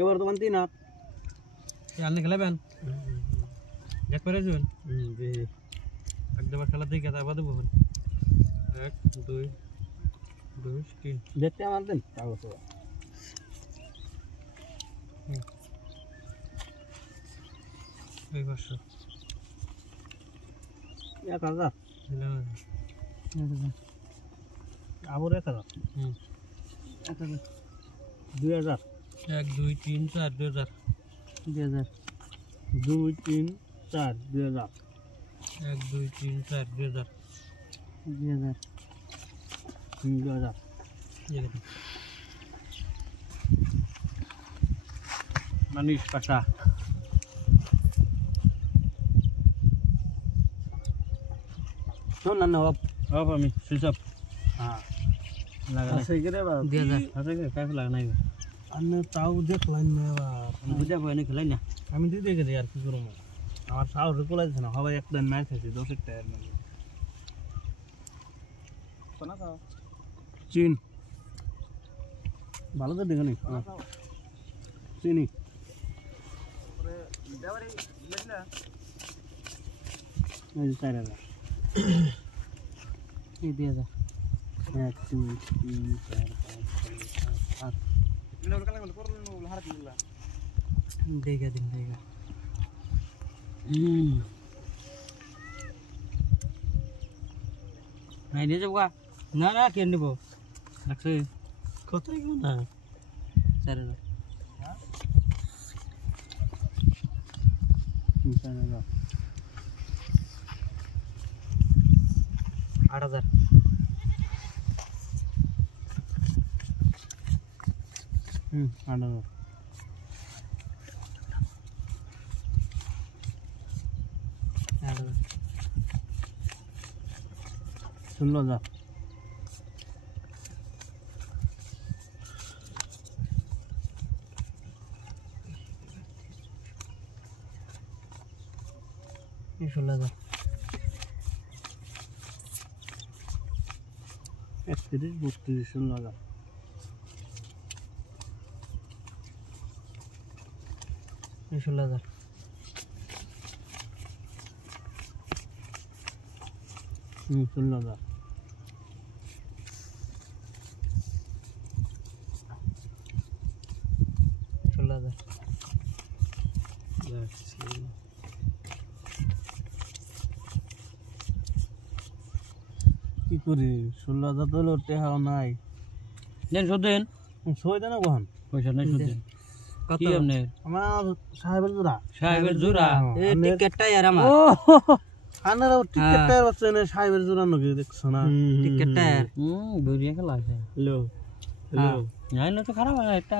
এবার তো মানতি না আপনি খেলাবেন এক করে যাবেন জি একবার খেলা দেখে তারপর দেবো 1 2 2 3 দেখতে মানতেন কাগজ এই বর্ষ 1000 আবার 1000 2000 1 2 3 4 2000 2 3 4 2000 1 2 3 4 2000 2000 Manis pasah. Tuh nana apa mi susap. Ah. Laga. Asal kira apa? Dia dah. Asal kira kaya laga naik. Ane tahu dia kelain mewa. Buja apa ini kelain ya? Kami tu dia kerja arti suruh mau. Awak tahu rukul aja sana. Hawa ekdan match aja. Dua set tayar nanti. Kenapa? Chin. Balu tu dengan ni. Sini. এই চার এই দিয়ে যা 1 2 3 4 5 6 দেখে দিন দেখে নাই দিয়ে যাবো না না কে নেব রাখছে কত রাখবো না 4000 4000 8000 8000 16,000 16,000 31 32 16,000 16,000 16,000 16,000 কি করি 16,000 তো লোটে হাও নাই দেন সদেন সই দেন কোন পয়সা নাই সদেন কত আপনি আমার সাহেবের জোড়া এই টিকেটটা यार আমার ও আনারা টিকেটটা হচ্ছে না সাহেবের জোড়া নকে দেখছ না টিকেটটা বুড়িয়া খেলা আছে হ্যালো হ্যালো নাই না তো খারাপ এটা